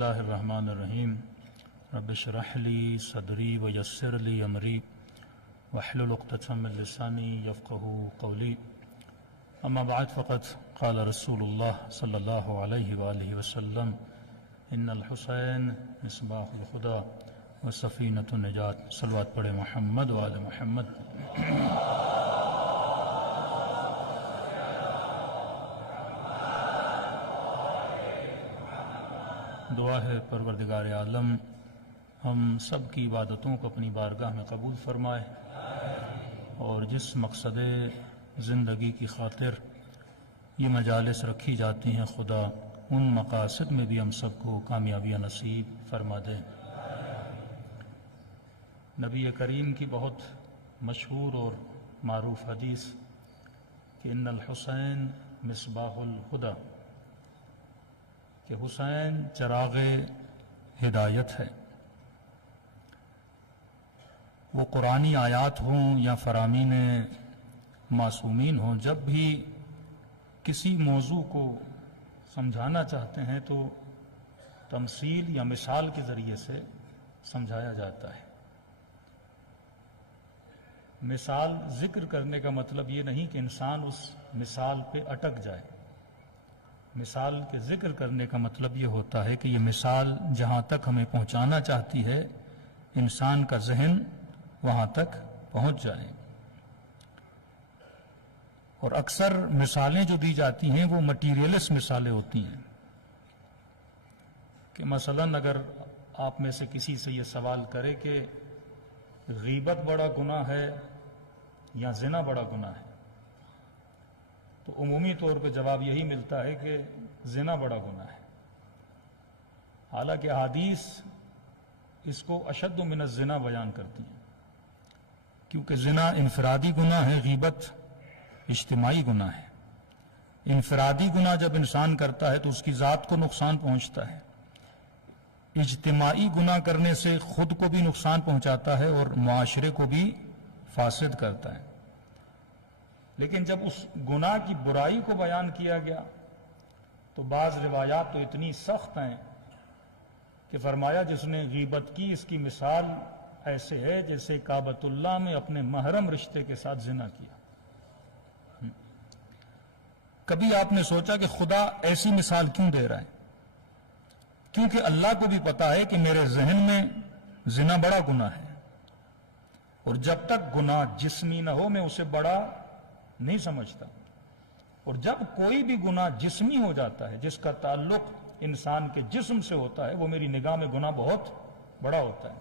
اللہ الرحمن الرحیم رب اشرح لی صدری ویسر لی امری واحلل عقدۃ من لسانی یفقہوا قولی اما بعد فقد قال رسول اللہ صلی اللہ علیہ وآلہ وسلم ان الحسین مصباح الہدی وسفینۃ النجات۔ صلوات پڑھے محمد وآل محمد۔ دعا ہے پروردگار عالم ہم سب کی عبادتوں کو اپنی بارگاہ میں قبول فرمائے، اور جس مقصد زندگی کی خاطر یہ مجالس رکھی جاتی ہیں خدا ان مقاصد میں بھی ہم سب کو کامیابیاں نصیب فرما دے۔ نبی کریم کی بہت مشہور اور معروف حدیث کہ ان الحسین مصباح الہدی، کہ حسین چراغ ہدایت ہے۔ وہ قرآنی آیات ہوں یا فرامین معصومین ہوں، جب بھی کسی موضوع کو سمجھانا چاہتے ہیں تو تمثیل یا مثال کے ذریعے سے سمجھایا جاتا ہے۔ مثال ذکر کرنے کا مطلب یہ نہیں کہ انسان اس مثال پہ اٹک جائے۔ مثال کے ذکر کرنے کا مطلب یہ ہوتا ہے کہ یہ مثال جہاں تک ہمیں پہنچانا چاہتی ہے انسان کا ذہن وہاں تک پہنچ جائے۔ اور اکثر مثالیں جو دی جاتی ہیں وہ مٹیریلس مثالیں ہوتی ہیں، کہ مثلا اگر آپ میں سے کسی سے یہ سوال کرے کہ غیبت بڑا گناہ ہے یا زنا بڑا گناہ ہے، تو عمومی طور پہ جواب یہی ملتا ہے کہ زنا بڑا گناہ ہے۔ حالانکہ احادیث اس کو اشد من الزنا بیان کرتی ہیں، کیونکہ زنا انفرادی گناہ ہے، غیبت اجتماعی گناہ ہے۔ انفرادی گناہ جب انسان کرتا ہے تو اس کی ذات کو نقصان پہنچتا ہے، اجتماعی گناہ کرنے سے خود کو بھی نقصان پہنچاتا ہے اور معاشرے کو بھی فاسد کرتا ہے۔ لیکن جب اس گناہ کی برائی کو بیان کیا گیا تو بعض روایات تو اتنی سخت ہیں کہ فرمایا جس نے غیبت کی اس کی مثال ایسے ہے جیسے کعبۃ اللہ میں اپنے محرم رشتے کے ساتھ زنا کیا۔ کبھی آپ نے سوچا کہ خدا ایسی مثال کیوں دے رہا ہے؟ کیونکہ اللہ کو بھی پتا ہے کہ میرے ذہن میں زنا بڑا گناہ ہے، اور جب تک گناہ جسمی نہ ہو میں اسے بڑا نہیں سمجھتا، اور جب کوئی بھی گناہ جسمی ہو جاتا ہے جس کا تعلق انسان کے جسم سے ہوتا ہے وہ میری نگاہ میں گناہ بہت بڑا ہوتا ہے۔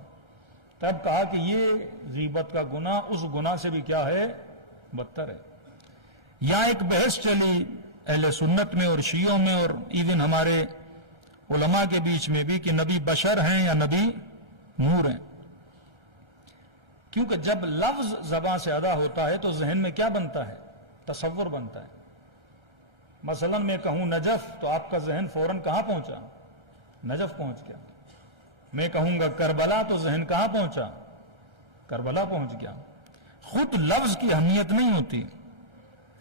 تب کہا کہ یہ غیبت کا گناہ اس گناہ سے بھی کیا ہے؟ بدتر ہے۔ یہاں ایک بحث چلی اہل سنت میں اور شیعوں میں اور ایون ہمارے علماء کے بیچ میں بھی کہ نبی بشر ہیں یا نبی نور ہیں، کیونکہ جب لفظ زبان سے ادا ہوتا ہے تو ذہن میں کیا بنتا ہے؟ تصور بنتا ہے۔ مثلا میں کہوں نجف تو آپ کا ذہن فوراً کہاں پہنچا؟ نجف پہنچ گیا۔ میں کہوں گا کربلا تو ذہن کہاں پہنچا؟ کربلا پہنچ گیا۔ خود لفظ کی اہمیت نہیں ہوتی۔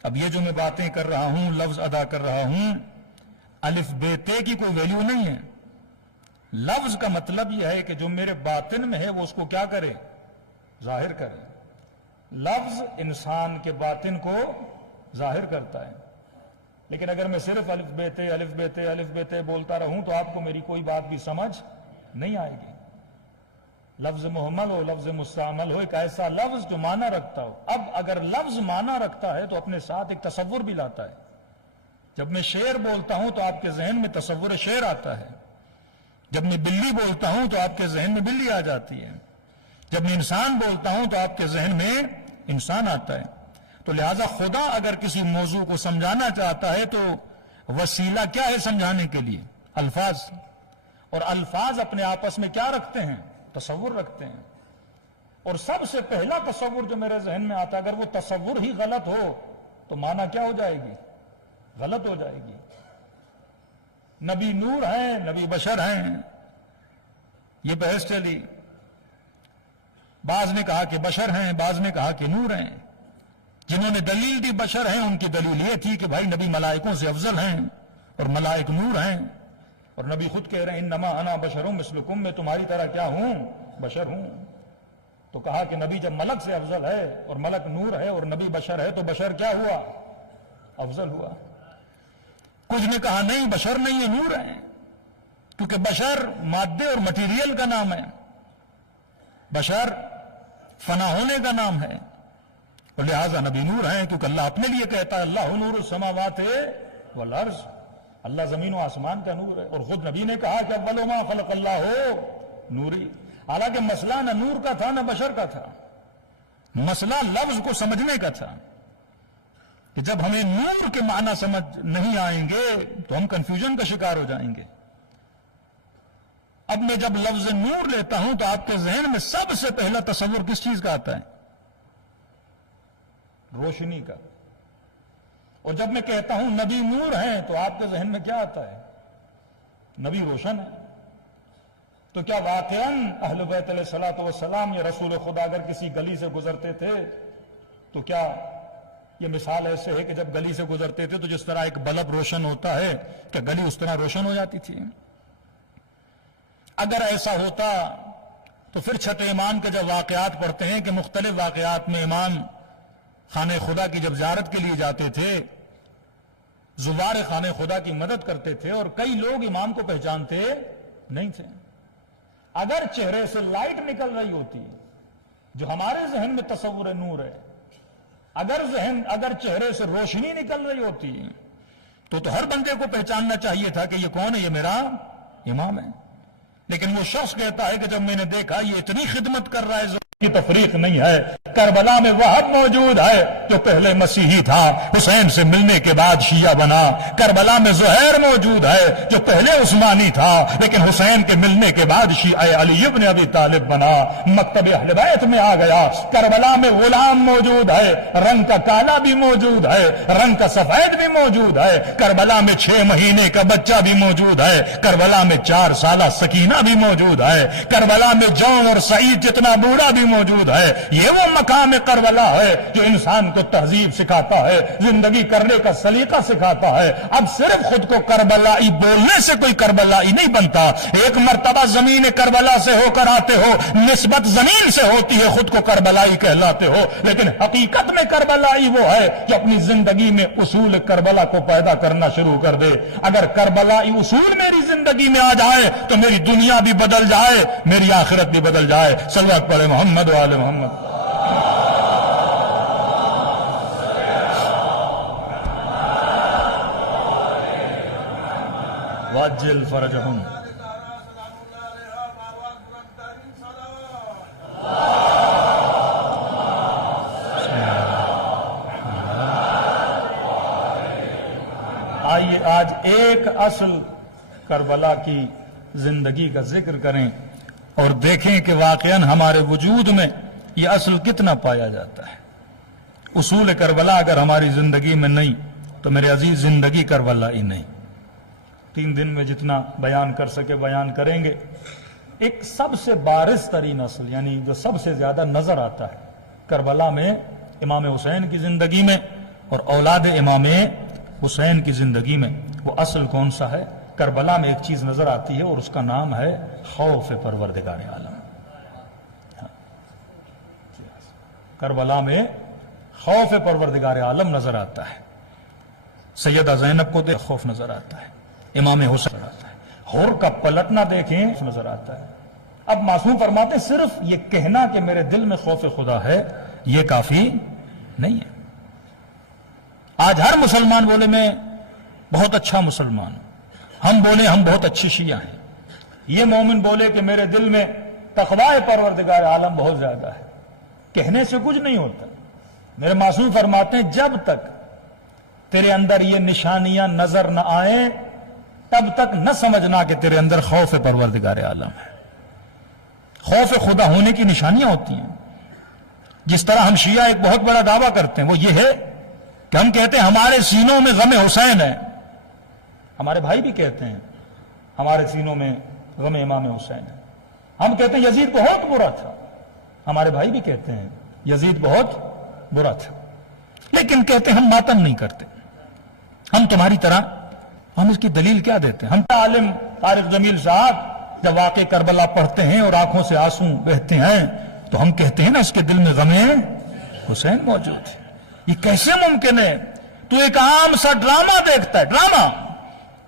اب یہ جو میں باتیں کر رہا ہوں، لفظ ادا کر رہا ہوں، الف بے تے کی کوئی ویلیو نہیں ہے۔ لفظ کا مطلب یہ ہے کہ جو میرے باطن میں ہے وہ اس کو کیا کرے؟ ظاہر کرے۔ لفظ انسان کے باطن کو ظاہر کرتا ہے، لیکن اگر میں صرف الف بے تے الف بے تے الف بے تے بولتا رہوں تو آپ کو میری کوئی بات بھی سمجھ نہیں آئے گی۔ لفظ محمل ہو، لفظ مستعمل ہو، ایک ایسا لفظ جو معنی رکھتا ہو۔ اب اگر لفظ معنی رکھتا ہے تو اپنے ساتھ ایک تصور بھی لاتا ہے۔ جب میں شعر بولتا ہوں تو آپ کے ذہن میں تصور شعر آتا ہے، جب میں بلی بولتا ہوں تو آپ کے ذہن میں بلی آ جاتی ہے، جب میں انسان بولتا ہوں تو آپ کے ذہن میں انسان آتا ہے۔ تو لہذا خدا اگر کسی موضوع کو سمجھانا چاہتا ہے تو وسیلہ کیا ہے سمجھانے کے لیے؟ الفاظ۔ اور الفاظ اپنے آپس میں کیا رکھتے ہیں؟ تصور رکھتے ہیں۔ اور سب سے پہلا تصور جو میرے ذہن میں آتا ہے اگر وہ تصور ہی غلط ہو تو معنی کیا ہو جائے گی؟ غلط ہو جائے گی۔ نبی نور ہیں، نبی بشر ہیں، یہ بحث چلی۔ بعض نے کہا کہ بشر ہیں، بعض نے کہا کہ نور ہیں۔ جنہوں نے دلیل دی بشر ہیں ان کی دلیل یہ تھی کہ بھائی نبی ملائکوں سے افضل ہیں اور ملائک نور ہیں، اور نبی خود کہہ رہے ہیں انما انا بشر مثلکم، میں تمہاری طرح کیا ہوں؟ بشر ہوں۔ تو کہا کہ نبی جب ملک سے افضل ہے اور ملک نور ہے اور نبی بشر ہے تو بشر کیا ہوا؟ افضل ہوا۔ کچھ نے کہا نہیں، بشر نہیں ہے، نور ہے، کیونکہ بشر مادے اور مٹیریل کا نام ہے، بشر فنا ہونے کا نام ہے، اور لہذا نبی نور ہیں، کیونکہ اللہ اپنے لیے کہتا ہے اللہ نور السماوات والارض، اللہ زمین و آسمان کا نور ہے، اور خود نبی نے کہا کہ اول ما خلق اللہ نوری۔ حالانکہ مسئلہ نہ نور کا تھا نہ بشر کا تھا، مسئلہ لفظ کو سمجھنے کا تھا، کہ جب ہمیں نور کے معنی سمجھ نہیں آئیں گے تو ہم کنفیوژن کا شکار ہو جائیں گے۔ اب میں جب لفظ نور لیتا ہوں تو آپ کے ذہن میں سب سے پہلا تصور کس چیز کا آتا ہے؟ روشنی کا۔ اور جب میں کہتا ہوں نبی نور ہیں تو آپ کے ذہن میں کیا آتا ہے؟ نبی روشن ہے۔ تو کیا واقعاً اہل بیت علیہ الصلوۃ والسلام یا رسول خدا اگر کسی گلی سے گزرتے تھے تو کیا یہ مثال ایسے ہے کہ جب گلی سے گزرتے تھے تو جس طرح ایک بلب روشن ہوتا ہے کیا گلی اس طرح روشن ہو جاتی تھی؟ اگر ایسا ہوتا تو پھر چھت ایمان کے جب واقعات پڑھتے ہیں کہ مختلف واقعات میں ایمان خانہ خدا کی جب زیارت کے لیے جاتے تھے، زوار خانہ خدا کی مدد کرتے تھے، اور کئی لوگ امام کو پہچانتے نہیں تھے۔ اگر چہرے سے لائٹ نکل رہی ہوتی جو ہمارے ذہن میں تصور نور ہے، اگر چہرے سے روشنی نکل رہی ہوتی تو ہر بندے کو پہچاننا چاہیے تھا کہ یہ کون ہے؟ یہ میرا امام ہے۔ لیکن وہ شخص کہتا ہے کہ جب میں نے دیکھا یہ اتنی خدمت کر رہا ہے، کی تفریق نہیں ہے، کربلا میں وہب موجود ہے جو پہلے مسیحی تھا، حسین سے ملنے کے بعد شیعہ بنا۔ کربلا میں زہیر موجود ہے جو پہلے عثمانی تھا لیکن حسین کے ملنے کے بعد شیعہ علی ابن ابی طالب بنا، مکتب اہل بیت میں آ گیا۔ کربلا میں غلام موجود ہے، رنگ کا کالا بھی موجود ہے، رنگ کا سفید بھی موجود ہے۔ کربلا میں 6 مہینے کا بچہ بھی موجود ہے، کربلا میں 4 سالہ سکینہ بھی موجود ہے، کربلا میں جون اور سعید جتنا بوڑھا بھی موجود ہے۔ یہ وہ مقام کربلا ہے جو انسان کو تہذیب سکھاتا ہے، زندگی کرنے کا سلیقہ سکھاتا ہے۔ اب صرف خود کو کربلائی بولنے سے کوئی کربلائی نہیں بنتا، ایک مرتبہ زمین کربلا سے ہو کر آتے ہو، نسبت زمین سے ہوتی ہے، خود کو کربلائی کہلاتے ہو، لیکن حقیقت میں کربلائی وہ ہے جو اپنی زندگی میں اصول کربلا کو پیدا کرنا شروع کر دے۔ اگر کربلائی اصول میری زندگی میں آ جائے تو میری دنیا بھی بدل جائے، میری آخرت بھی بدل جائے۔ صلوات پڑھے محمد وآل محمد۔ واجل فرجہم۔ آئیے آج ایک اصل کربلا کی زندگی کا ذکر کریں اور دیکھیں کہ واقعاً ہمارے وجود میں یہ اصل کتنا پایا جاتا ہے۔ اصول کربلا اگر ہماری زندگی میں نہیں تو میرے عزیز زندگی کربلا ہی نہیں۔ 3 دن میں جتنا بیان کر سکے بیان کریں گے۔ ایک سب سے بارز ترین اصل یعنی جو سب سے زیادہ نظر آتا ہے کربلا میں امام حسین کی زندگی میں اور اولاد امام حسین کی زندگی میں، وہ اصل کون سا ہے؟ کربلا میں ایک چیز نظر آتی ہے اور اس کا نام ہے خوف پروردگار عالم۔ کربلا میں خوف پروردگار عالم نظر آتا ہے۔ سیدہ زینب کو دیکھ خوف نظر آتا ہے، امام حسین نظر آتا ہے، حور کا پلٹنا دیکھیں نظر آتا ہے۔ اب معصوم فرماتے ہیں صرف یہ کہنا کہ میرے دل میں خوف خدا ہے یہ کافی نہیں ہے۔ آج ہر مسلمان بولے میں بہت اچھا مسلمان ہوں، ہم بولے ہم بہت اچھی شیعہ ہیں، یہ مومن بولے کہ میرے دل میں تقوی پروردگار عالم بہت زیادہ ہے، کہنے سے کچھ نہیں ہوتا۔ میرے معصوم فرماتے ہیں جب تک تیرے اندر یہ نشانیاں نظر نہ آئیں تب تک نہ سمجھنا کہ تیرے اندر خوف پروردگار عالم ہے۔ خوف خدا ہونے کی نشانیاں ہوتی ہیں۔ جس طرح ہم شیعہ ایک بہت بڑا دعویٰ کرتے ہیں وہ یہ ہے کہ ہم کہتے ہیں ہمارے سینوں میں غم حسین ہے، ہمارے بھائی بھی کہتے ہیں ہمارے سینوں میں غم امام حسین ہے۔ ہم کہتے ہیں یزید بہت برا تھا، ہمارے بھائی بھی کہتے ہیں یزید بہت برا تھا، لیکن کہتے ہیں ہم ماتم نہیں کرتے، ہم تمہاری طرح۔ ہم اس کی دلیل کیا دیتے ہیں؟ ہم عالم طارق جمیل صاحب جب واقع کربلا پڑھتے ہیں اور آنکھوں سے آنسو بہتے ہیں تو ہم کہتے ہیں نا اس کے دل میں غم حسین موجود ہے. یہ کیسے ممکن ہے؟ تو ایک عام سا ڈرامہ دیکھتا ہے، ڈرامہ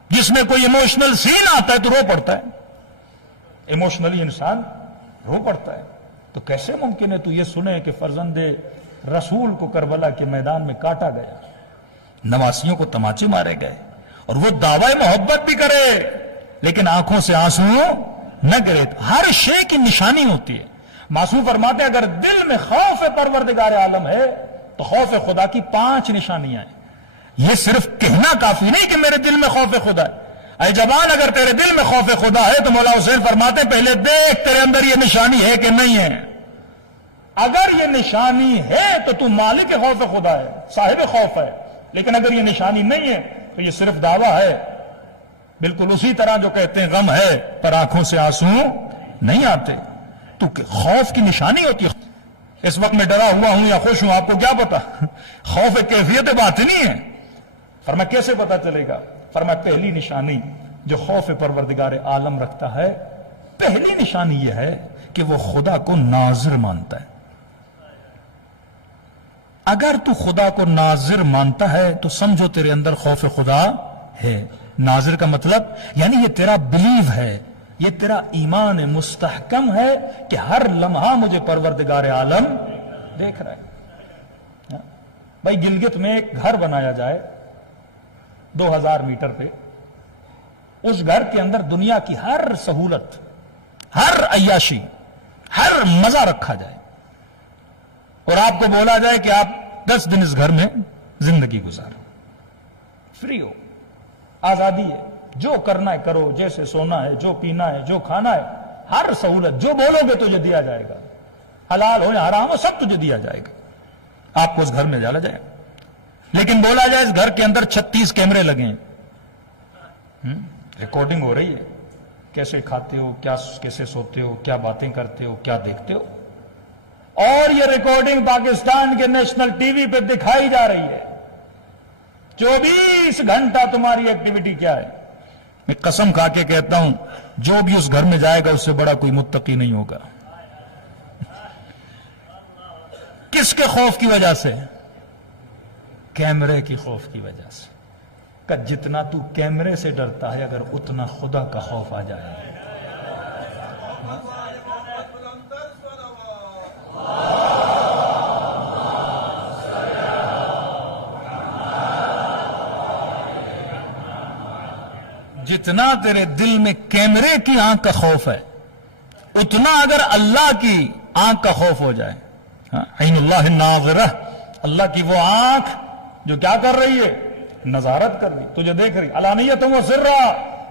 جس میں کوئی ایموشنل سین آتا ہے تو رو پڑتا ہے، ایموشنلی انسان رو پڑتا ہے. تو کیسے ممکن ہے تو یہ سنے کہ فرزند رسول کو کربلا کے میدان میں کاٹا گیا، نواسیوں کو تماچے مارے گئے، اور وہ دعوی محبت بھی کرے لیکن آنکھوں سے آنسو نہ گرے. ہر شے کی نشانی ہوتی ہے. معصوم فرماتے ہیں اگر دل میں خوف پروردگار عالم ہے تو خوف خدا کی 5 نشانیاں ہیں. یہ صرف کہنا کافی نہیں کہ میرے دل میں خوف خدا ہے. اے جوان، اگر تیرے دل میں خوف خدا ہے تو مولا حسین فرماتے ہیں پہلے دیکھ تیرے اندر یہ نشانی ہے کہ نہیں ہے. اگر یہ نشانی ہے تو تو مالک خوف خدا ہے، صاحب خوف ہے. لیکن اگر یہ نشانی نہیں ہے تو یہ صرف دعویٰ ہے. بالکل اسی طرح جو کہتے ہیں غم ہے پر آنکھوں سے آنسو نہیں آتے. تو خوف کی نشانی ہوتی ہے. اس وقت میں ڈرا ہوا ہوں یا خوش ہوں آپ کو کیا پتا؟ خوف ایک کیفیت باطنی ہے. فرمایا کیسے پتا چلے گا؟ فرمایا پہلی نشانی جو خوف پروردگار عالم رکھتا ہے، پہلی نشانی یہ ہے کہ وہ خدا کو ناظر مانتا ہے. اگر تو خدا کو ناظر مانتا ہے تو سمجھو تیرے اندر خوف خدا ہے. ناظر کا مطلب یعنی یہ تیرا بلیو ہے، یہ تیرا ایمان مستحکم ہے کہ ہر لمحہ مجھے پروردگار عالم دیکھ رہا ہے. بھائی گلگت میں ایک گھر بنایا جائے 2000 میٹر پہ، اس گھر کے اندر دنیا کی ہر سہولت، ہر عیاشی، ہر مزہ رکھا جائے اور آپ کو بولا جائے کہ آپ 10 دن اس گھر میں زندگی گزارو، فری ہو، آزادی ہے، جو کرنا ہے کرو، جیسے سونا ہے، جو پینا ہے، جو کھانا ہے، ہر سہولت جو بولو گے تجھے دیا جائے گا، حلال ہو یا حرام ہو سب تجھے دیا جائے گا. آپ کو اس گھر میں ڈالا جائے. لیکن بولا جائے اس گھر کے اندر 36 کیمرے لگے ہیں، ریکارڈنگ ہو رہی ہے، کیسے کھاتے ہو، کیسے سوتے ہو، کیا باتیں کرتے ہو، کیا دیکھتے ہو، اور یہ ریکارڈنگ پاکستان کے نیشنل ٹی وی پہ دکھائی جا رہی ہے. 24 گھنٹہ تمہاری ایکٹیویٹی کیا ہے. میں قسم کھا کے کہتا ہوں جو بھی اس گھر میں جائے گا اس سے بڑا کوئی متقی نہیں ہوگا. کس کے خوف کی وجہ سے؟ کیمرے کی خوف کی وجہ سے. کہ جتنا تو کیمرے سے ڈرتا ہے اگر اتنا خدا کا خوف آ جائے. جتنا تیرے دل میں کیمرے کی آنکھ کا خوف ہے اتنا اگر اللہ کی آنکھ کا خوف ہو جائے. عین اللہ الناظرہ، اللہ کی وہ آنکھ جو کیا کر رہی ہے؟ نظارت کر رہی، تجھے دیکھ رہی. علانیۃ و سرا،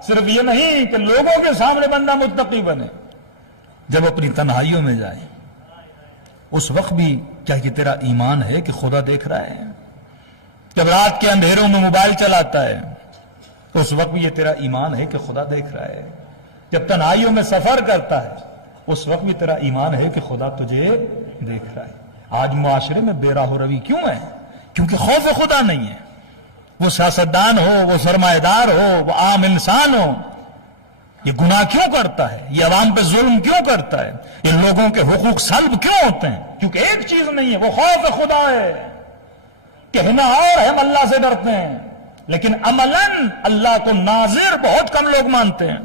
صرف یہ نہیں کہ لوگوں کے سامنے بندہ متقی بنے، جب اپنی تنہائیوں میں جائے اس وقت بھی کیا یہ تیرا ایمان ہے کہ خدا دیکھ رہا ہے؟ جب رات کے اندھیروں میں موبائل چلاتا ہے تو اس وقت بھی یہ تیرا ایمان ہے کہ خدا دیکھ رہا ہے؟ جب تنہائیوں میں سفر کرتا ہے اس وقت بھی تیرا ایمان ہے کہ خدا تجھے دیکھ رہا ہے؟ آج معاشرے میں بے راہ و روی کیوں ہے؟ کیونکہ خوف خدا نہیں ہے. وہ سیاستدان ہو، وہ سرمایہ دار ہو، وہ عام انسان ہو، یہ گناہ کیوں کرتا ہے؟ یہ عوام پہ ظلم کیوں کرتا ہے؟ یہ لوگوں کے حقوق سلب کیوں ہوتے ہیں؟ کیونکہ ایک چیز نہیں ہے، وہ خوف خدا ہے. کہنا اور ہم اللہ سے ڈرتے ہیں لیکن عملاً اللہ کو ناظر بہت کم لوگ مانتے ہیں.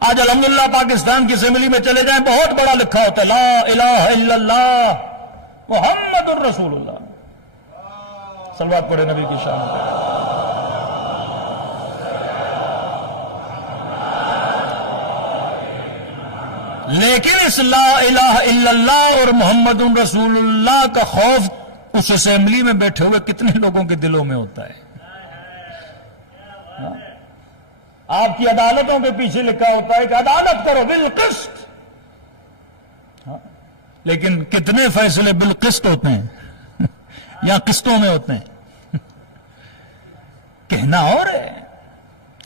آج الحمدللہ پاکستان کی اسمبلی میں چلے جائیں بہت بڑا لکھا ہوتا ہے لا الہ الا اللہ محمد الرسول اللہ. صلوات پڑھے نبی کی شان پہ. لیکن اس لا الہ الا اللہ اور محمد رسول اللہ کا خوف اس اسمبلی میں بیٹھے ہوئے کتنے لوگوں کے دلوں میں ہوتا ہے؟ آپ کی عدالتوں کے پیچھے لکھا ہوتا ہے کہ عدالت کرو بالقسط، لیکن کتنے فیصلے بالقسط ہوتے ہیں یا قسطوں میں ہوتے ہیں؟ کہنا اور ہے،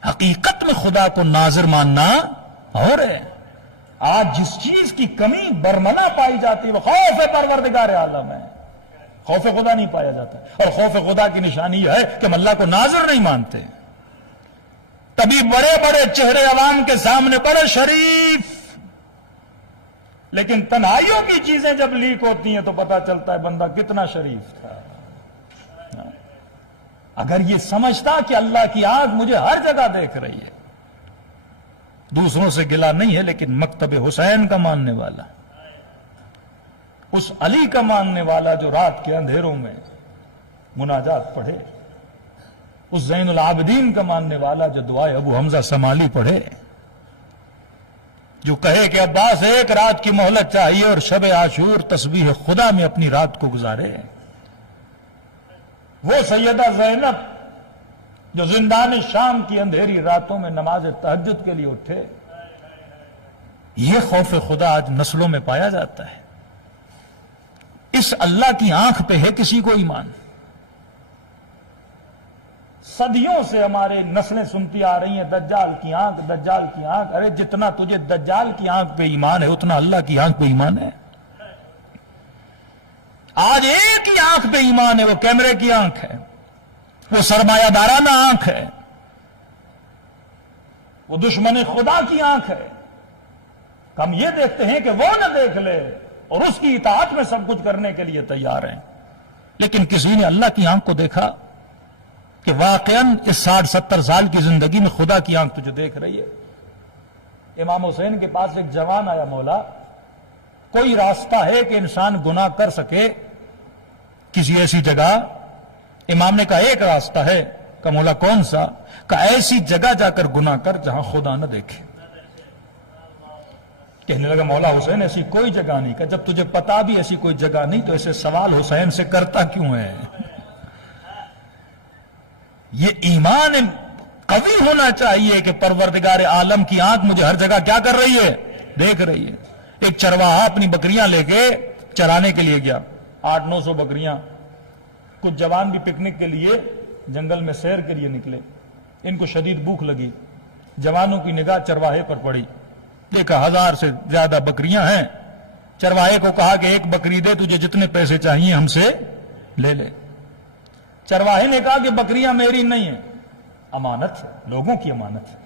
حقیقت میں خدا کو ناظر ماننا اور ہے. آج جس چیز کی کمی برملا پائی جاتی ہے وہ خوف پروردگار عالم ہے، خوف خدا نہیں پایا جاتا. اور خوف خدا کی نشانی یہ ہے کہ ہم اللہ کو ناظر نہیں مانتے. کبھی بڑے بڑے چہرے عوام کے سامنے بڑے شریف، لیکن تنہائیوں کی چیزیں جب لیک ہوتی ہیں تو پتا چلتا ہے بندہ کتنا شریف تھا۔ اگر یہ سمجھتا کہ اللہ کی آنکھ مجھے ہر جگہ دیکھ رہی ہے، دوسروں سے گلا نہیں ہے لیکن مکتب حسین کا ماننے والا، اس علی کا ماننے والا جو رات کے اندھیروں میں مناجات پڑھے، اس زین العابدین کا ماننے والا جو دعائے ابو حمزہ سمالی پڑھے، جو کہے کہ عباس ایک رات کی مہلت چاہیے اور شب عاشور تسبیح خدا میں اپنی رات کو گزارے، وہ سیدہ زینب جو زندان شام کی اندھیری راتوں میں نماز تہجد کے لیے اٹھے، یہ خوف خدا آج نسلوں میں پایا جاتا ہے۔ اس اللہ کی آنکھ پہ ہے کسی کو ایمان؟ صدیوں سے ہمارے نسلیں سنتی آ رہی ہیں دجال کی آنکھ، دجال کی آنکھ۔ ارے جتنا تجھے دجال کی آنکھ پہ ایمان ہے اتنا اللہ کی آنکھ پہ ایمان ہے۔ آج ایک ہی آنکھ پہ ایمان ہے، وہ کیمرے کی آنکھ ہے، وہ سرمایہ دارانہ آنکھ ہے، وہ دشمن خدا کی آنکھ ہے۔ ہم یہ دیکھتے ہیں کہ وہ نہ دیکھ لے اور اس کی اطاعت میں سب کچھ کرنے کے لیے تیار ہیں، لیکن کسی نے اللہ کی آنکھ کو دیکھا کہ واقعاً اس 60-70 سال کی زندگی میں خدا کی آنکھ تجھے دیکھ رہی ہے۔ امام حسین کے پاس ایک جوان آیا، مولا کوئی راستہ ہے کہ انسان گناہ کر سکے کسی ایسی جگہ؟ امام نے کہا ایک راستہ ہے۔ کہا مولا کون سا؟ کہا ایسی جگہ جا کر گناہ کر جہاں خدا نہ دیکھے۔ کہنے لگا مولا حسین ایسی کوئی جگہ نہیں۔ کہا جب تجھے پتا بھی ایسی کوئی جگہ نہیں تو ایسے سوال حسین سے کرتا کیوں ہے؟ یہ ایمان قوی ہونا چاہیے کہ پروردگار عالم کی آنکھ مجھے ہر جگہ کیا کر رہی ہے؟ دیکھ رہی ہے۔ ایک چرواہا اپنی بکریاں لے کے چرانے کے لیے گیا، 800-900 بکریاں۔ کچھ جوان بھی پکنک کے لیے جنگل میں سیر کے لیے نکلے، ان کو شدید بھوک لگی، جوانوں کی نگاہ چرواہے پر پڑی، دیکھا 1000 سے زیادہ بکریاں ہیں۔ چرواہے کو کہا کہ ایک بکری دے، تجھے جتنے پیسے چاہیے ہم سے لے لے۔ چرواہے نے کہا کہ بکریاں میری نہیں ہیں، امانت ہے، لوگوں کی امانت ہے۔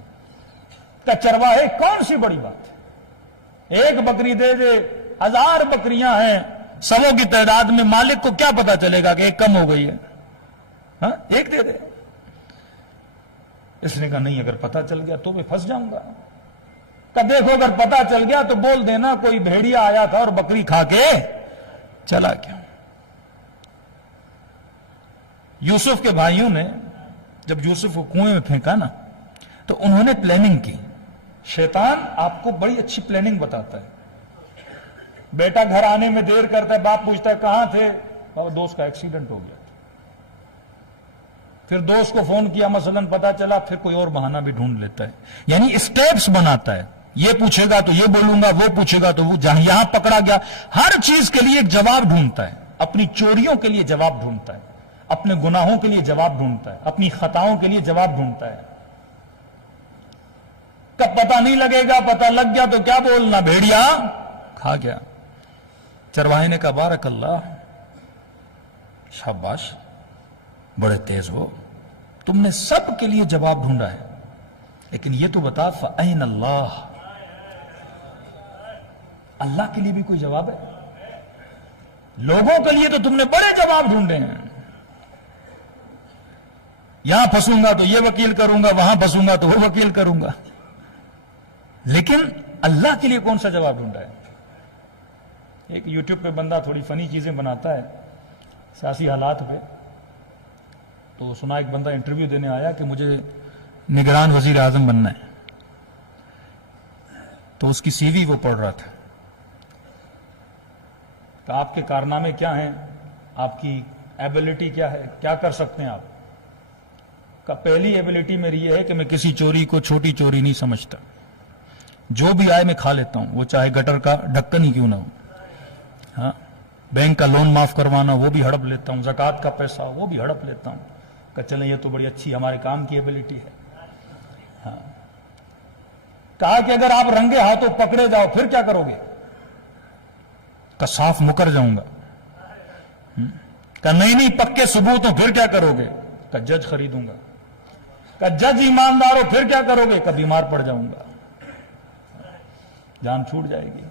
کہ چرواہے کون سی بڑی بات ہے، ایک بکری دے دے، 1000 بکریاں ہیں، 100 کی تعداد میں، مالک کو کیا پتا چلے گا کہ ایک کم ہو گئی ہے؟ ہاں ایک دے دے۔ اس نے کہا نہیں، اگر پتا چل گیا تو میں پھنس جاؤں گا۔ کہ دیکھو اگر پتا چل گیا تو بول دینا کوئی بھیڑیا آیا تھا اور بکری کھا کے چلا گیا۔ یوسف کے بھائیوں نے جب یوسف کو کنویں میں پھینکا نا تو انہوں نے پلاننگ کی۔ شیطان آپ کو بڑی اچھی پلاننگ بتاتا ہے۔ بیٹا گھر آنے میں دیر کرتا ہے، باپ پوچھتا ہے کہاں تھے؟ بابا دوست کا ایکسیڈنٹ ہو گیا۔ پھر دوست کو فون کیا، مثلاً پتا چلا، پھر کوئی اور بہانہ بھی ڈھونڈ لیتا ہے، یعنی اسٹیپس بناتا ہے۔ یہ پوچھے گا تو یہ بولوں گا، وہ پوچھے گا تو وہ، جہاں یہاں پکڑا گیا، ہر چیز کے لیے ایک جواب ڈھونڈتا ہے۔ اپنی چوریوں کے لیے جواب ڈھونڈتا ہے، اپنے گناہوں کے لیے جواب ڈھونڈتا ہے، اپنی خطاؤں کے لیے جواب ڈھونڈتا ہے۔ کب پتہ نہیں لگے گا، پتہ لگ گیا تو کیا بولنا، بھیڑیا کھا گیا۔ چرواہے نے کہا بارک اللہ، شاباش، بڑے تیز ہو، تم نے سب کے لیے جواب ڈھونڈا ہے، لیکن یہ تو بتا فَأَيْنَ اللَّهُ، اللہ کے لیے بھی کوئی جواب ہے؟ لوگوں کے لیے تو تم نے بڑے جواب ڈھونڈے ہیں، یہاں پھنسوں گا تو یہ وکیل کروں گا، وہاں پھنسوں گا تو وہ وکیل کروں گا، لیکن اللہ کے لیے کون سا جواب ڈھونڈا ہے؟ ایک یوٹیوب پہ بندہ تھوڑی فنی چیزیں بناتا ہے سیاسی حالات پہ، تو سنا ایک بندہ انٹرویو دینے آیا کہ مجھے نگران وزیر اعظم بننا ہے، تو اس کی سی وی وہ پڑھ رہا تھا کہ آپ کے کارنامے کیا ہیں، آپ کی ایبلٹی کیا ہے، کیا کر سکتے ہیں آپ؟ کہ پہلی ایبلٹی میری یہ ہے کہ میں کسی چوری کو چھوٹی چوری نہیں سمجھتا، جو بھی آئے میں کھا لیتا ہوں، وہ چاہے گٹر کا ڈھکن ہی کیوں نہ ہو، ہاں، بینک کا لون معاف کروانا وہ بھی ہڑپ لیتا ہوں، زکوٰۃ کا پیسہ وہ بھی ہڑپ لیتا ہوں۔ کہ چلیں یہ تو بڑی اچھی ہمارے کام کی ایبلٹی ہے۔ ہاں، کہا کہ اگر آپ رنگے ہاتھوں پکڑے جاؤ پھر کیا کرو گے؟ کہ صاف مکر جاؤں گا۔ کہ نہیں پکے ثبوت ہو پھر کیا کرو گے؟ کہ جج خریدوں گا۔ کہ کہ جج ایماندار ہو پھر کیا کرو گے؟ کہ بیمار پڑ جاؤں گا، جان چھوٹ جائے گی۔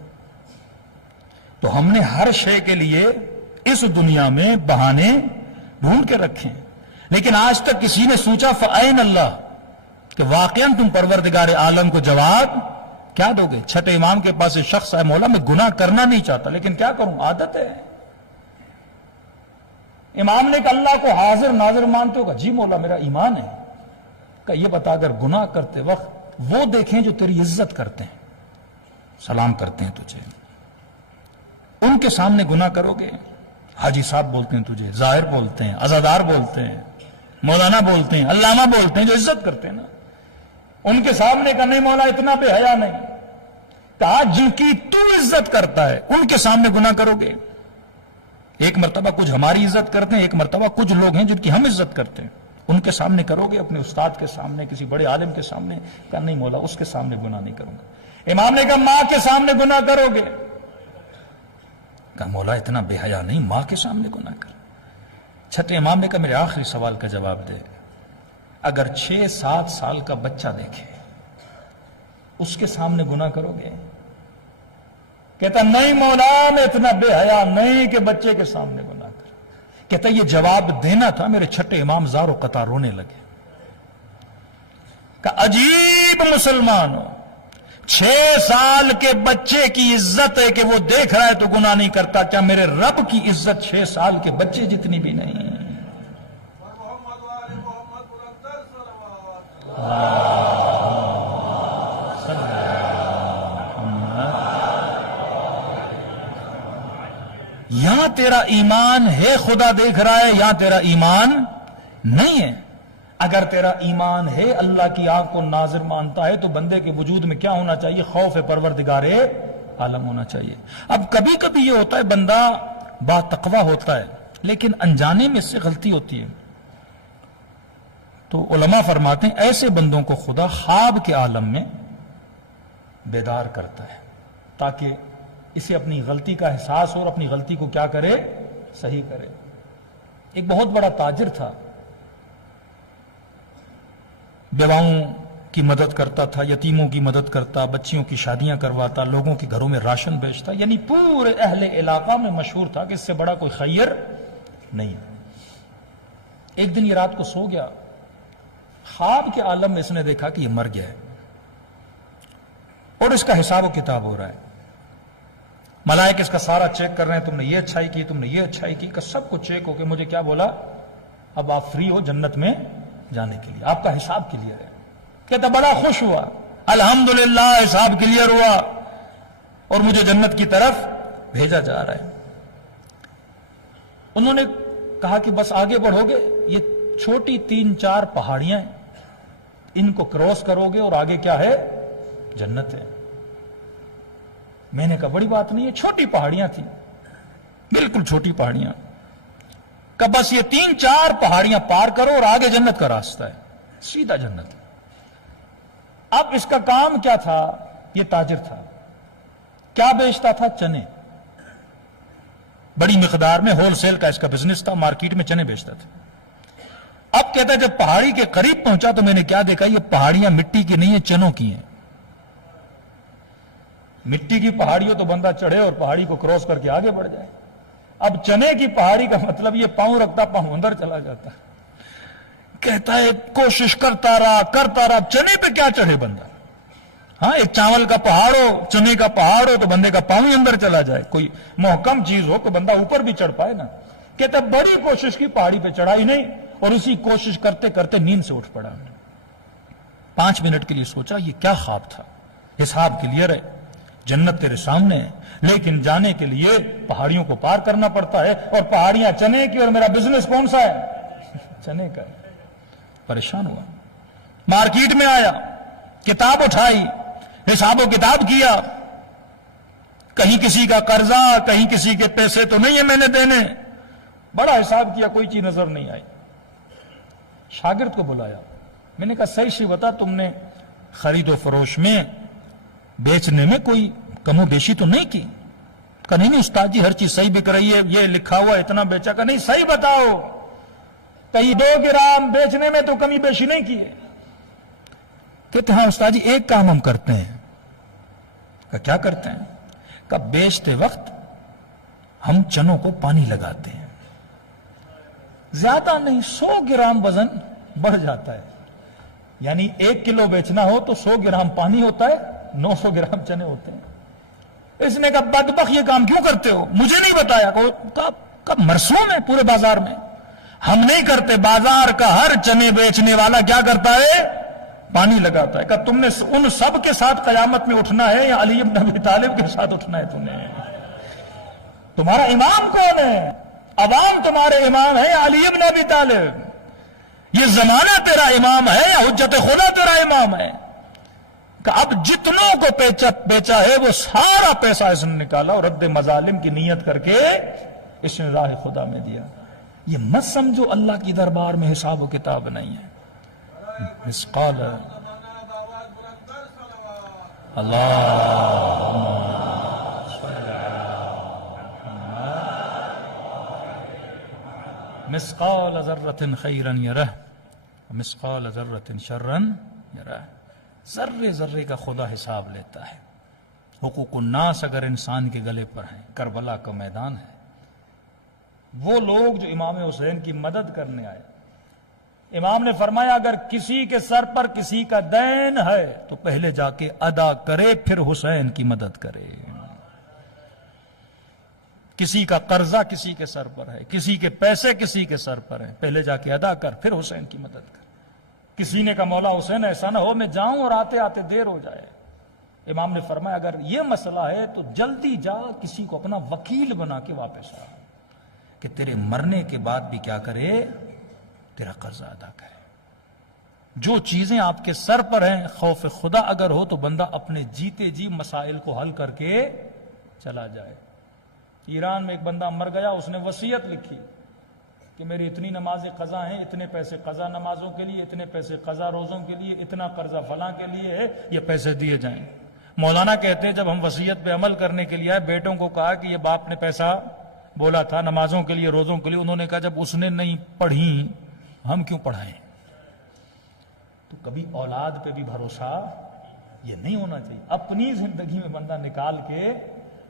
تو ہم نے ہر شے کے لیے اس دنیا میں بہانے ڈھونڈ کے رکھے، لیکن آج تک کسی نے سوچا فَأَيْنَ اللَّهُ کہ واقعاً تم پروردگار عالم کو جواب کیا دو گے؟ چھٹے امام کے پاس ایک شخص ہے، مولا میں گناہ کرنا نہیں چاہتا لیکن کیا کروں، عادت ہے۔ امام نے کہا اللہ کو حاضر ناظر مانتے ہوگا؟ جی مولا میرا ایمان ہے۔ کہ یہ بتا اگر گناہ کرتے وقت وہ دیکھیں جو تیری عزت کرتے ہیں، سلام کرتے ہیں تجھے، ان کے سامنے گناہ کرو گے؟ حاجی صاحب بولتے ہیں تجھے، ظاہر بولتے ہیں، عزادار بولتے ہیں، مولانا بولتے ہیں، علامہ بولتے ہیں، جو عزت کرتے ہیں نا، ان کے سامنے کا نہیں مولا اتنا بے حیا نہیں۔ کہا جن کی تو عزت کرتا ہے ان کے سامنے گناہ کرو گے؟ ایک مرتبہ کچھ ہماری عزت کرتے ہیں، ایک مرتبہ کچھ لوگ ہیں جن کی ہم عزت کرتے ہیں، ان کے سامنے کرو گے؟ اپنے استاد کے سامنے، کسی بڑے عالم کے سامنے؟ کہا نہیں مولا اس کے سامنے گناہ نہیں کروں گا۔ امام نے کہا ماں کے سامنے گناہ کرو گے؟ کہا مولا اتنا بے حیا نہیں، ماں کے سامنے گناہ کر۔ چھٹے امام نے کہا میرے آخری سوال کا جواب دے، اگر 6-7 سال کا بچہ دیکھے اس کے سامنے گناہ کرو گے؟ کہتا نہیں مولا میں اتنا بے حیا نہیں کہ بچے کے سامنے گناہ کر۔ کہتا یہ جواب دینا تھا، میرے چھٹے امام زار و قطار رونے لگے۔ کہ عجیب مسلمان ہو، 6 سال کے بچے کی عزت ہے کہ وہ دیکھ رہا ہے تو گناہ نہیں کرتا، کیا میرے رب کی عزت 6 سال کے بچے جتنی بھی نہیں؟ یہاں تیرا ایمان ہے خدا دیکھ رہا ہے، یہاں تیرا ایمان نہیں ہے۔ اگر تیرا ایمان ہے اللہ کی آنکھ کو ناظر مانتا ہے تو بندے کے وجود میں کیا ہونا چاہیے؟ خوف پروردگار عالم ہونا چاہیے۔ اب کبھی کبھی یہ ہوتا ہے بندہ با تقوی ہوتا ہے لیکن انجانے میں اس سے غلطی ہوتی ہے، تو علماء فرماتے ہیں ایسے بندوں کو خدا خواب کے عالم میں بیدار کرتا ہے تاکہ اسے اپنی غلطی کا احساس ہو اور اپنی غلطی کو کیا کرے؟ صحیح کرے۔ ایک بہت بڑا تاجر تھا، بیواؤں کی مدد کرتا تھا، یتیموں کی مدد کرتا، بچیوں کی شادیاں کرواتا، لوگوں کے گھروں میں راشن بیچتا، یعنی پورے اہل علاقہ میں مشہور تھا کہ اس سے بڑا کوئی خیر نہیں۔ ایک دن یہ رات کو سو گیا، خواب کے عالم میں اس نے دیکھا کہ یہ مر گیا ہے اور اس کا حساب و کتاب ہو رہا ہے۔ ملائک اس کا سارا چیک کر رہے ہیں، تم نے یہ اچھائی کی، تم نے یہ اچھائی کی، کہ سب کو چیک ہو کے مجھے کیا بولا؟ اب آپ فری ہو جنت میں جانے کے لیے، آپ کا حساب کلیئر ہے۔ کہتا بڑا خوش ہوا، الحمدللہ حساب کلیئر ہوا اور مجھے جنت کی طرف بھیجا جا رہا ہے۔ انہوں نے کہا کہ بس آگے بڑھو گے، یہ چھوٹی 3-4 پہاڑیاں ہیں، ان کو کراس کرو گے اور آگے کیا ہے؟ جنت ہے۔ میں نے کہا بڑی بات نہیں ہے، چھوٹی پہاڑیاں تھیں، بالکل چھوٹی پہاڑیاں، کہ بس یہ 3-4 پہاڑیاں پار کرو اور آگے جنت کا راستہ ہے، سیدھا جنت۔ اب اس کا کام کیا تھا؟ یہ تاجر تھا، کیا بیچتا تھا؟ چنے، بڑی مقدار میں، ہول سیل کا اس کا بزنس تھا، مارکیٹ میں چنے بیچتا تھا۔ اب کہتا ہے جب پہاڑی کے قریب پہنچا تو میں نے کیا دیکھا؟ یہ پہاڑیاں مٹی کی نہیں ہیں، چنوں کی ہیں۔ مٹی کی پہاڑی ہو تو بندہ چڑھے اور پہاڑی کو کراس کر کے آگے بڑھ جائے، اب چنے کی پہاڑی کا مطلب یہ پاؤں رکھتا پاؤں اندر چلا جاتا۔ کہتا ہے کوشش کرتا رہا، چنے پہ کیا چڑھے بندہ؟ ہاں ایک چاول کا پہاڑ ہو، چنے کا پہاڑ ہو تو بندے کا پاؤں ہی اندر چلا جائے، کوئی محکم چیز ہو تو بندہ اوپر بھی چڑھ پائے نا۔ کہتا ہے بڑی کوشش کی، پہاڑی پہ چڑھائی نہیں، اور اسی کوشش کرتے کرتے نیند سے اٹھ پڑا۔ 5 منٹ کے لیے سوچا یہ کیا خواب تھا؟ حساب کلیئر ہے، جنت تیرے سامنے ہے، لیکن جانے کے لیے پہاڑیوں کو پار کرنا پڑتا ہے، اور پہاڑیاں چنے کی اور میرا بزنس کون سا ہے؟ چنے کا ہے۔ پریشان ہوا، مارکیٹ میں آیا، کتاب اٹھائی، حساب و کتاب کیا، کہیں کسی کا قرضہ، کہیں کسی کے پیسے تو نہیں ہے میں نے دینے، بڑا حساب کیا، کوئی چیز نظر نہیں آئی۔ شاگرد کو بلایا، میں نے کہا صحیح سے بتا، تم نے خرید و فروش میں، بیچنے میں کوئی کم و بیشی تو نہیں کی؟ کہا نہیں استاد جی ہر چیز صحیح بک رہی ہے، یہ لکھا ہوا اتنا بیچا۔ کہا نہیں صحیح بتاؤ، کہیں 2 گرام بیچنے میں تو کمی بیشی نہیں کی ہے؟ کہتے ہاں استاد جی ایک کام ہم کرتے ہیں. کہ کیا کرتے ہیں؟ کہ بیچتے وقت ہم چنوں کو پانی لگاتے ہیں. زیادہ نہیں، 100 گرام وزن بڑھ جاتا ہے. یعنی 1 کلو بیچنا ہو تو 100 گرام پانی ہوتا ہے، 900 گرام چنے ہوتے ہیں. اس نے کہا بدبخت یہ کام کیوں کرتے ہو؟ مجھے نہیں بتایا. کب مرسوم ہے پورے بازار میں. ہم نہیں کرتے. بازار کا ہر چنے بیچنے والا کیا کرتا ہے؟ پانی لگاتا ہے. کہ تم نے ان سب کے ساتھ قیامت میں اٹھنا ہے یا علی بن ابی طالب کے ساتھ اٹھنا ہے؟ تمہارا امام کون ہے؟ عوام تمہارے امام ہے یا علی بن ابی طالب؟ یہ زمانہ تیرا امام ہے یا حجت خدا تیرا امام ہے؟ کہ اب جتنوں کو بیچا ہے وہ سارا پیسہ اس نے نکالا اور رد مظالم کی نیت کر کے اس نے راہ خدا میں دیا. یہ مت سمجھو اللہ کی دربار میں حساب و کتاب نہیں ہے. مسقال مسقال ذرۃ خیرا یرہ مسقال ذرۃ شرا یرہ. ذرے ذرے کا خدا حساب لیتا ہے. حقوق الناس اگر انسان کے گلے پر ہیں، کربلا کا میدان ہے. وہ لوگ جو امام حسین کی مدد کرنے آئے، امام نے فرمایا اگر کسی کے سر پر کسی کا دین ہے تو پہلے جا کے ادا کرے، پھر حسین کی مدد کرے. کسی کا قرضہ کسی کے سر پر ہے، کسی کے پیسے کسی کے سر پر ہیں، پہلے جا کے ادا کر، پھر حسین کی مدد کر. کسی نے کہا مولا حسین ایسا نہ ہو میں جاؤں اور آتے آتے دیر ہو جائے. امام نے فرمایا اگر یہ مسئلہ ہے تو جلدی جا، کسی کو اپنا وکیل بنا کے واپس آ کہ تیرے مرنے کے بعد بھی کیا کرے؟ تیرا قرضہ ادا کرے. جو چیزیں آپ کے سر پر ہیں، خوف خدا اگر ہو تو بندہ اپنے جیتے جی مسائل کو حل کر کے چلا جائے. ایران میں ایک بندہ مر گیا، اس نے وصیت لکھی کہ میری اتنی نمازیں قضا ہیں، اتنے پیسے قضا نمازوں کے لیے، اتنے پیسے قضا روزوں کے لیے، اتنا قرضہ فلاں کے لیے ہے، یہ پیسے دیے جائیں. مولانا کہتے ہیں جب ہم وصیت پہ عمل کرنے کے لیے آئے، بیٹوں کو کہا کہ یہ باپ نے پیسہ بولا تھا نمازوں کے لیے روزوں کے لیے، انہوں نے کہا جب اس نے نہیں پڑھی ہم کیوں پڑھائیں. تو کبھی اولاد پہ بھی بھروسہ یہ نہیں ہونا چاہیے. اپنی زندگی میں بندہ نکال کے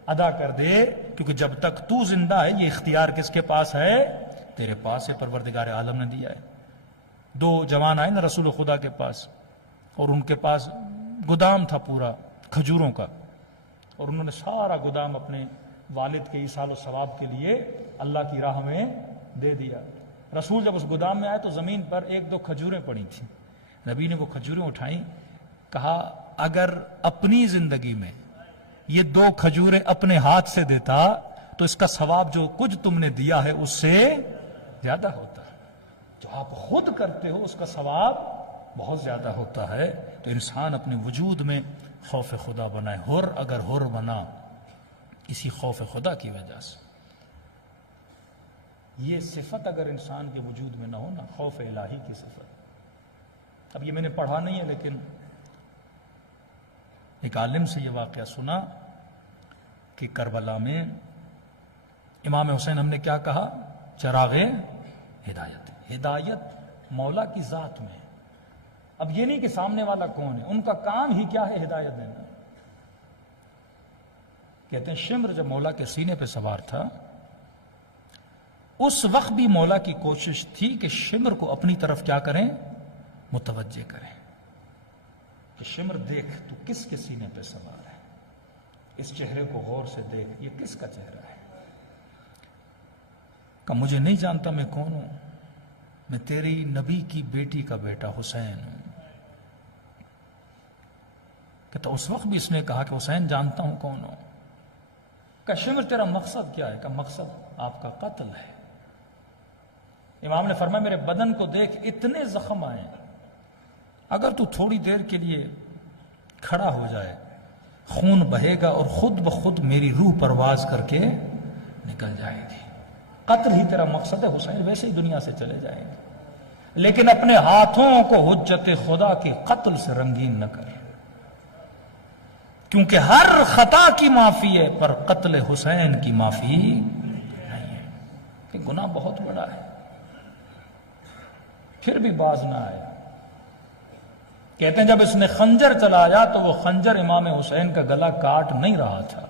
ادا کر دے، کیونکہ جب تک تو زندہ ہے یہ اختیار کس کے پاس ہے؟ تیرے پاس ہے، پروردگار عالم نے دیا ہے. 2 جوان آئے نا رسول خدا کے پاس، اور ان کے پاس گودام تھا پورا کھجوروں کا، اور انہوں نے سارا گودام اپنے والد کے ایصال و ثواب کے لیے اللہ کی راہ میں دے دیا. رسول جب اس گودام میں آئے تو زمین پر 1-2 کھجوریں پڑی تھیں. نبی نے وہ کھجوریں اٹھائیں، کہا اگر اپنی زندگی میں یہ 2 کھجوریں اپنے ہاتھ سے دیتا تو اس کا ثواب جو کچھ تم نے دیا ہے اس سے زیادہ ہوتا ہے. جو آپ خود کرتے ہو اس کا ثواب بہت زیادہ ہوتا ہے. تو انسان اپنے وجود میں خوف خدا بنائے. حر اگر حر بنا اسی خوف خدا کی وجہ سے. یہ صفت اگر انسان کے وجود میں نہ ہو نا، خوف الہی کی صفت. اب یہ میں نے پڑھا نہیں ہے لیکن ایک عالم سے یہ واقعہ سنا کہ کربلا میں امام حسین ہم نے کیا کہا؟ چراغ ہدایت. ہدایت مولا کی ذات میں. اب یہ نہیں کہ سامنے والا کون ہے، ان کا کام ہی کیا ہے؟ ہدایت دینا. کہتے ہیں شمر جب مولا کے سینے پہ سوار تھا اس وقت بھی مولا کی کوشش تھی کہ شمر کو اپنی طرف کیا کریں؟ متوجہ کریں کہ شمر دیکھ تو کس کے سینے پہ سوار ہے، اس چہرے کو غور سے دیکھ، یہ کس کا چہرہ ہے. کہ مجھے نہیں جانتا میں کون ہوں، میں تیری نبی کی بیٹی کا بیٹا حسین ہوں. کہتا اس وقت بھی اس نے کہا کہ حسین جانتا ہوں کون ہوں. کہ شمر تیرا مقصد کیا ہے؟ کہ مقصد آپ کا قتل ہے. امام نے فرمایا میرے بدن کو دیکھ اتنے زخم آئے، اگر تو تھوڑی دیر کے لیے کھڑا ہو جائے خون بہے گا اور خود بخود میری روح پرواز کر کے نکل جائے گی. قتل ہی تیرا مقصد ہے حسین، ویسے ہی دنیا سے چلے جائیں گے، لیکن اپنے ہاتھوں کو حجت خدا کے قتل سے رنگین نہ کر، کیونکہ ہر خطا کی معافی ہے پر قتل حسین کی معافی نہیں ہے. کہ گناہ بہت بڑا ہے، پھر بھی باز نہ آیا. کہتے ہیں جب اس نے خنجر چلایا تو وہ خنجر امام حسین کا گلا کاٹ نہیں رہا تھا.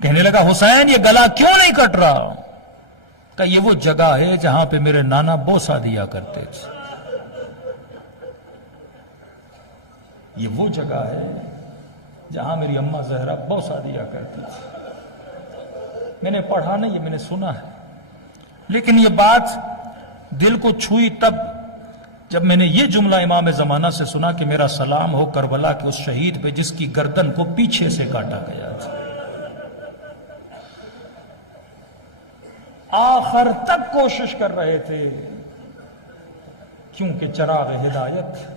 کہنے لگا حسین یہ گلا کیوں نہیں کٹ رہا؟ کہ یہ وہ جگہ ہے جہاں پہ میرے نانا بوسہ دیا کرتے تھے. یہ وہ جگہ ہے جہاں میری اماں زہرا بوسہ دیا کرتی تھی. میں نے پڑھا نہیں، یہ میں نے سنا ہے، لیکن یہ بات دل کو چھوئی تب جب میں نے یہ جملہ امام زمانہ سے سنا کہ میرا سلام ہو کربلا کے اس شہید پہ جس کی گردن کو پیچھے سے کاٹا گیا تھا. آخر تک کوشش کر رہے تھے کیونکہ چراغ ہدایت.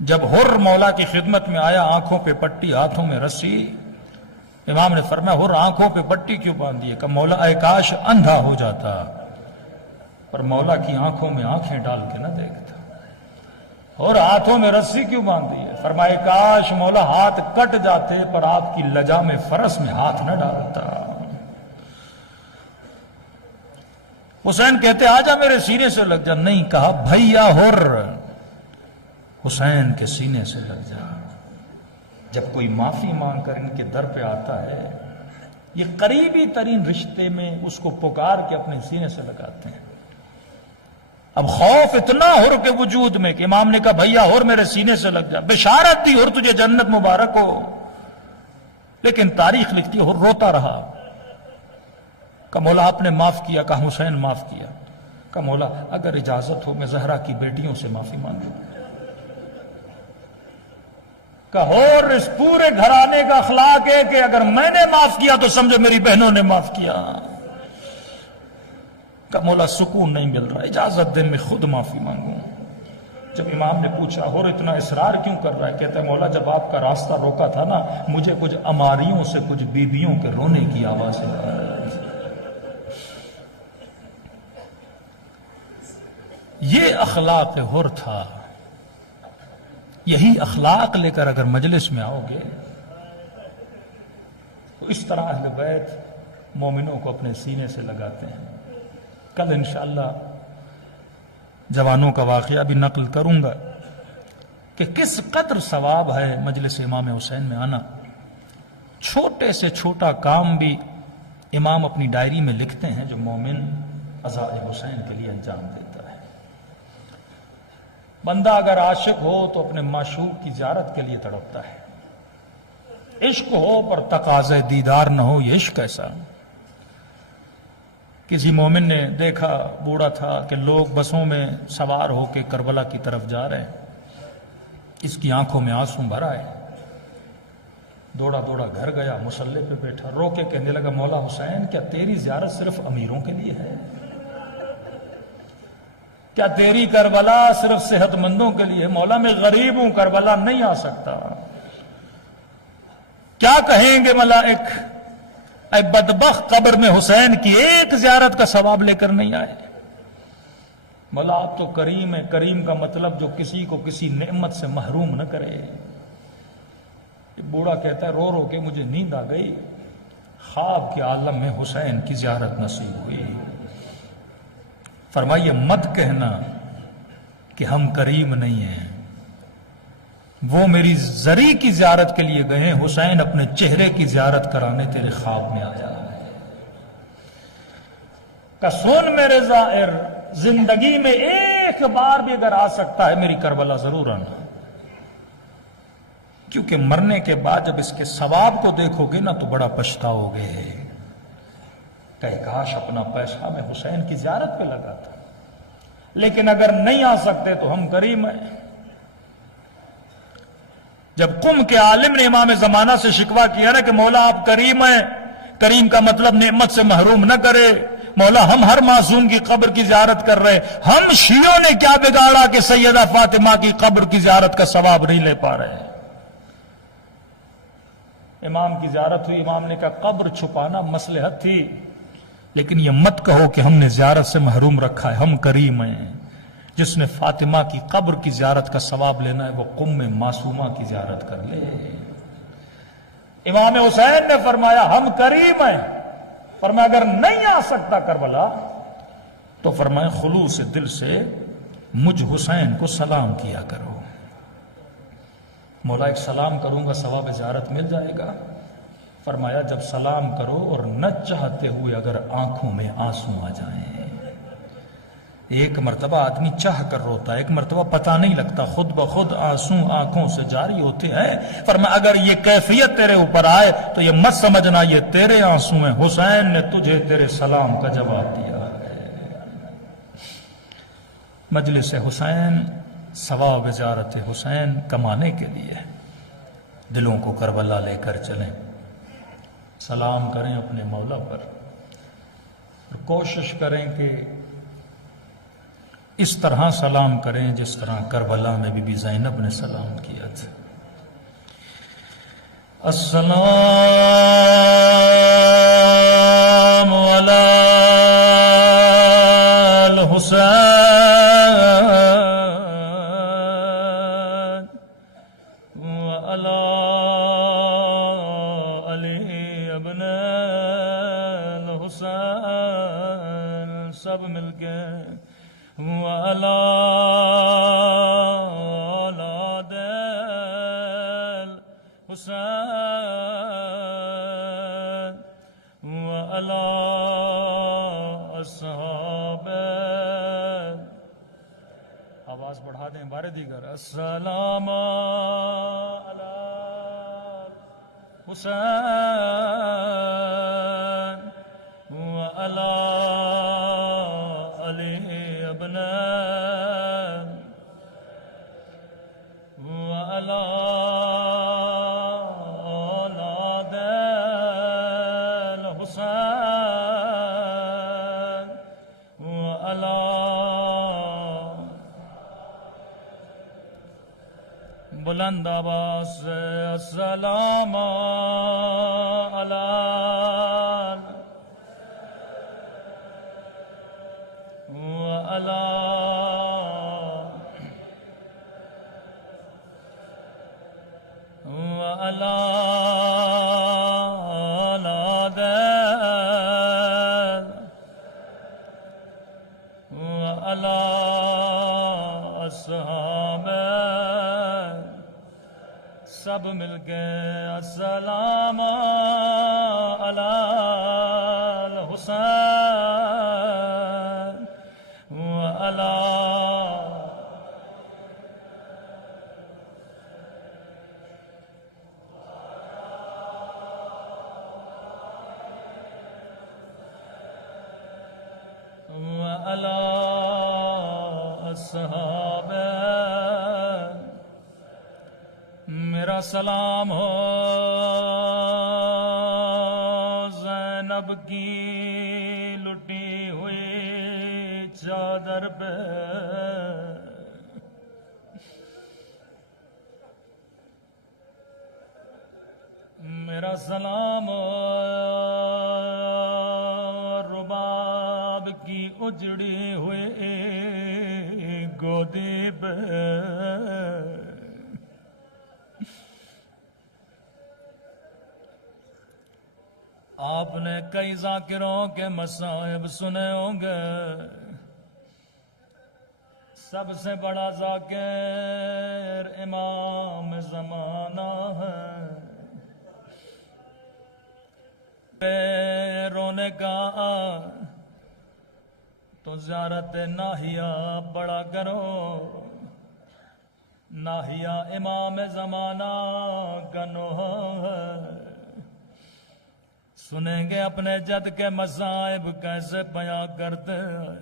جب حر مولا کی خدمت میں آیا، آنکھوں پہ پٹی ہاتھوں میں رسی، امام نے فرمایا حر آنکھوں پہ پٹی کیوں باندھی ہے؟ کہ مولا اے کاش اندھا ہو جاتا، پر مولا کی آنکھوں میں آنکھیں ڈال کے نہ دیکھتا. اور ہاتھوں میں رسی کیوں باندھی ہے؟ فرمایا کاش مولا ہاتھ کٹ جاتے پر آپ کی لجام فرس میں ہاتھ نہ ڈالتا. حسین کہتے آجا میرے سینے سے لگ جا. نہیں، کہا بھیا حر حسین کے سینے سے لگ جا. جب کوئی معافی مانگ کر ان کے در پہ آتا ہے، یہ قریبی ترین رشتے میں اس کو پکار کے اپنے سینے سے لگاتے ہیں. اب خوف اتنا حر کے وجود میں کہ امام نے کہا بھیا حر میرے سینے سے لگ جا. بشارت دی حر تجھے جنت مبارک ہو. لیکن تاریخ لکھتی حر روتا رہا. کہ مولا آپ نے معاف کیا؟ کہ حسین معاف کیا. کہ مولا اگر اجازت ہو میں زہرا کی بیٹیوں سے معافی مانگوں. کہ اور اس پورے گھرانے کا اخلاق ہے کہ اگر میں نے معاف کیا تو سمجھو میری بہنوں نے معاف کیا. کہ مولا سکون نہیں مل رہا، اجازت دے میں خود معافی مانگوں. جب امام نے پوچھا اور اتنا اصرار کیوں کر رہا ہے؟ کہتا ہے مولا جب آپ کا راستہ روکا تھا نا، مجھے کچھ اماریوں سے کچھ بیبیوں کے رونے کی آواز آئی. یہ اخلاق حر تھا. یہی اخلاق لے کر اگر مجلس میں آؤ گے تو اس طرح اہل بیت مومنوں کو اپنے سینے سے لگاتے ہیں. کل انشاءاللہ جوانوں کا واقعہ بھی نقل کروں گا کہ کس قدر ثواب ہے مجلس امام حسین میں آنا. چھوٹے سے چھوٹا کام بھی امام اپنی ڈائری میں لکھتے ہیں جو مومن عزاء حسین کے لیے انجام دیتا ہے. بندہ اگر عاشق ہو تو اپنے معشوق کی زیارت کے لیے تڑپتا ہے. عشق ہو پر تقاضے دیدار نہ ہو، یہ عشق ایسا. کسی مومن نے دیکھا، بوڑھا تھا، کہ لوگ بسوں میں سوار ہو کے کربلا کی طرف جا رہے ہیں. اس کی آنکھوں میں آنسو بھر آئے. دوڑا دوڑا گھر گیا، مصلی پہ بیٹھا، رو کے کہنے لگا مولا حسین کیا تیری زیارت صرف امیروں کے لیے ہے؟ کیا تیری کربلا صرف صحت مندوں کے لیے؟ مولا میں غریب ہوں، کربلا نہیں آ سکتا. کیا کہیں گے ملائک، اے بدبخت قبر میں حسین کی ایک زیارت کا ثواب لے کر نہیں آئے. مولا آپ تو کریم ہے. کریم کا مطلب جو کسی کو کسی نعمت سے محروم نہ کرے. بوڑھا کہتا ہے رو رو کے مجھے نیند آ گئی، خواب کے عالم میں حسین کی زیارت نصیب ہوئی. فرمائیے مت کہنا کہ ہم کریم نہیں ہیں. وہ میری زری کی زیارت کے لیے گئے، حسین اپنے چہرے کی زیارت کرانے تیرے خواب میں آیا ہے. کہ سن میرے زائر، زندگی میں ایک بار بھی اگر آ سکتا ہے میری کربلا ضرور آنا. کیونکہ مرنے کے بعد جب اس کے ثواب کو دیکھو گے نا تو بڑا پچھتاؤ گے کہ کاش اپنا پیسہ میں حسین کی زیارت پہ لگا تھا. لیکن اگر نہیں آ سکتے تو ہم کریم ہیں. جب قم کے عالم نے امام زمانہ سے شکوہ کیا نا کہ مولا آپ کریم ہیں، کریم کا مطلب نعمت سے محروم نہ کرے، مولا ہم ہر معصوم کی قبر کی زیارت کر رہے، ہم شیعوں نے کیا بگاڑا کہ سیدہ فاطمہ کی قبر کی زیارت کا ثواب نہیں لے پا رہے. امام کی زیارت ہوئی. امام نے کہا قبر چھپانا مصلحت تھی، لیکن یہ مت کہو کہ ہم نے زیارت سے محروم رکھا ہے. ہم کریم ہیں. جس نے فاطمہ کی قبر کی زیارت کا ثواب لینا ہے وہ قم میں معصومہ کی زیارت کر لے. امام حسین نے فرمایا ہم کریم ہیں. فرمایا اگر نہیں آ سکتا کربلا تو فرمایا خلوص دل سے مجھ حسین کو سلام کیا کرو۔ مولا ایک سلام کروں گا ثواب زیارت مل جائے گا؟ فرمایا جب سلام کرو اور نہ چاہتے ہوئے اگر آنکھوں میں آنسو آ جائیں۔ ایک مرتبہ آدمی چاہ کر روتا ہے، ایک مرتبہ پتہ نہیں لگتا، خود بخود آنسو آنکھوں سے جاری ہوتے ہیں۔ فرمایا اگر یہ کیفیت تیرے اوپر آئے تو یہ مت سمجھنا یہ تیرے آنسو ہیں، حسین نے تجھے تیرے سلام کا جواب دیا ہے۔ مجلس حسین، ثواب زیارت حسین کمانے کے لیے دلوں کو کربلا لے کر چلیں، سلام کریں اپنے مولا پر، اور کوشش کریں کہ اس طرح سلام کریں جس طرح کربلا میں بی بی زینب نے سلام کیا تھا۔ السلام علی الحسین وعلی علی ابن الحسین، سب مل کے وعلی اولاد الحسین وعلی اصحاب، آواز بڑھا دیں بار دیگر، السلام علی حسین وعلی علی ابن وعلی اولاد الحسین وعلی، بلند آواز سے السلام علی وعلی وعلی اولاد وعلی اصحاب، سب مل کے السلام علی الحسین وعلی وعلی اصحاب، میرا سلام ہو زینب کی لٹی ہوئی چادر پہ، میرا سلام ہو رباب کی اجڑی ہوئی گودی پہ، آپ نے کئی ذاکروں کے مصائب سنے ہوں گے، سب سے بڑا ذاکر امام زمانہ ہے۔ رونے کا تو زیارت ناہیہ بڑا کرو، ناہیہ امام زمانہ کا نوحہ ہے، سنیں گے اپنے جد کے مصائب کیسے بیان کرتے ہیں۔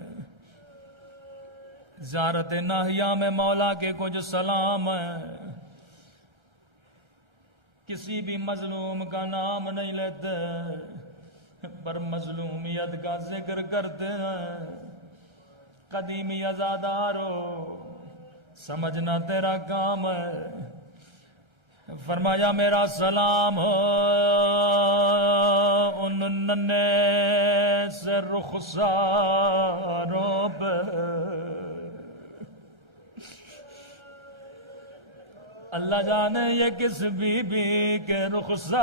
زیارت ناہیہ میں مولا کے کچھ سلام ہے، کسی بھی مظلوم کا نام نہیں لیتے پر مظلومیت کا ذکر کرتے ہیں۔ قدیمی عزادارو سمجھنا تیرا کام ہے، فرمایا میرا سلام ہو ان ننے سے رخساروں پہ، اللہ جانے یہ کس بی بی کے رخسار،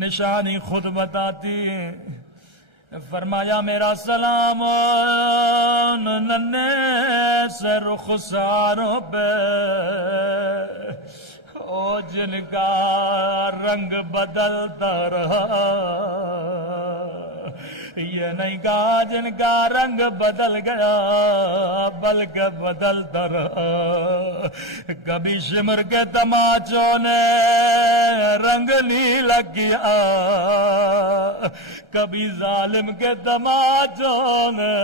نشانی خود بتاتی ہے فرمایا میرا سلام ننے سے رخساروں پہ، او جن کا رنگ بدلتا رہا، یہ نہیں کہا جن کا رنگ بدل گیا بلکہ بدلتا رہا۔ کبھی شمر کے تماچوں نے رنگ نیلا کیا، کبھی ظالم کے تماچوں نے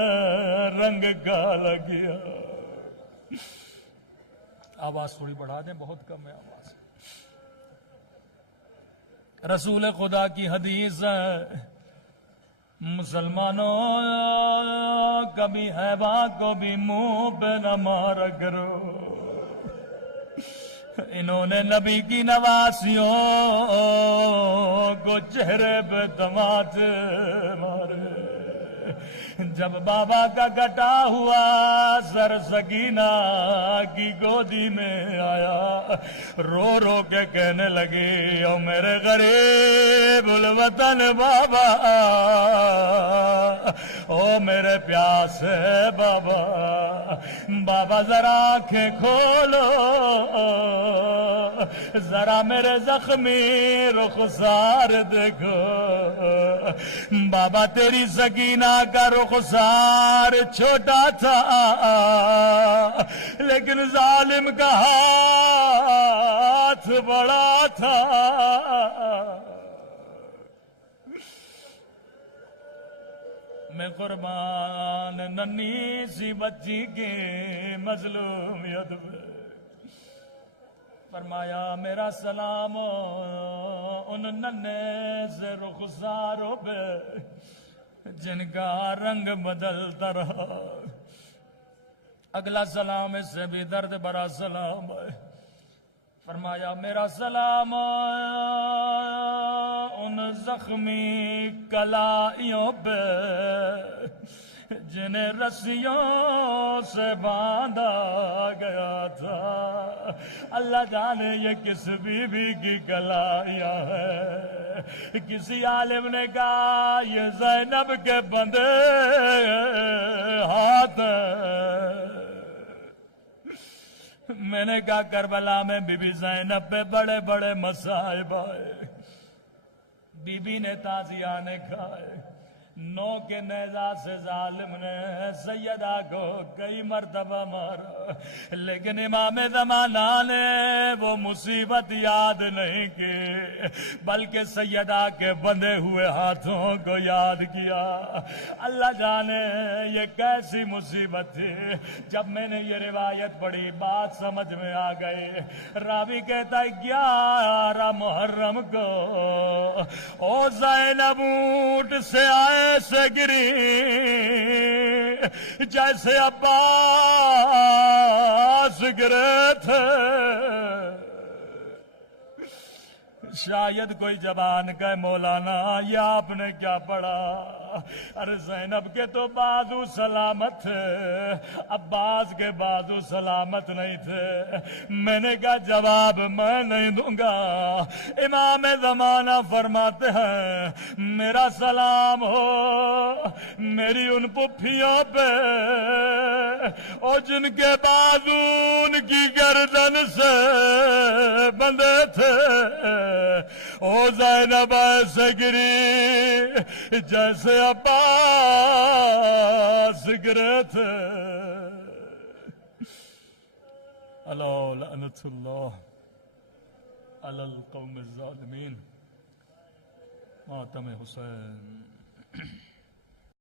رنگ کالا کیا۔ آواز تھوڑی بڑھا دیں، بہت کم ہے آواز۔ رسول خدا کی حدیث ہے، مسلمانوں کبھی حیوا کو بھی منہ پہ نہ مارا کرو۔ انہوں نے نبی کی نواسیوں کو چہرے پہ تماچے مارے۔ جب بابا کا کٹا ہوا سر سکینہ کی گودی میں آیا، رو رو کے کہنے لگے، او میرے غریب الوطن بابا، او میرے پیاسے بابا، بابا ذرا آنکھیں کھولو، ذرا میرے زخمی رخسار دیکھو۔ بابا تیری سکینہ کا رخسار چھوٹا تھا، لیکن ظالم کا ہاتھ بڑا تھا۔ میں قربان ننھی سی بچی کی مظلومیت پہ۔ فرمایا میرا سلام ان ننھے سے رخساروں پہ جن کا رنگ بدلتا رہا۔ اگلا سلام اس سے بھی درد بھرا سلام ہے۔ فرمایا میرا سلام ان زخمی کلائیوں پہ جنہیں رسیوں سے باندھا گیا تھا۔ اللہ جانے یہ کس بی بی کی کلائیاں ہیں۔ کسی عالم نے کہا یہ زینب کے بندے ہاتھ ہیں۔ میں نے کہا کربلا میں بی بی زینب پہ بڑے بڑے مصائب آئے، بی بی نے تازیانے کھائے، نو کے نیزہ سے ظالم نے سیدہ کو کئی مرتبہ مارا، لیکن امام زمانہ نے وہ مصیبت یاد نہیں کی، بلکہ سیدہ کے بندھے ہوئے ہاتھوں کو یاد کیا۔ اللہ جانے یہ کیسی مصیبت تھی۔ جب میں نے یہ روایت پڑھی بات سمجھ میں آ گئی۔ راوی کہتا ہے 11 محرم کو او زینب اونٹ سے آئے سے گری جیسے عباس گرے تھے۔ شاید کوئی جوان کہے مولانا یہ آپ نے کیا پڑھا؟ ارے زینب کے تو بازو سلامت تھے، عباس کے بازو سلامت نہیں تھے۔ میں نے کہا جواب میں نہیں دوں گا۔ امام زمانہ فرماتے ہیں میرا سلام ہو میری ان پھپھیوں پہ اور جن کے بازو ان کی گردن سے بندھے تھے۔ او زینب ایسے گری جیسے عباس گرے تھے۔ الا لعنت اللہ علی القوم الظالمین۔ ماتم حسین۔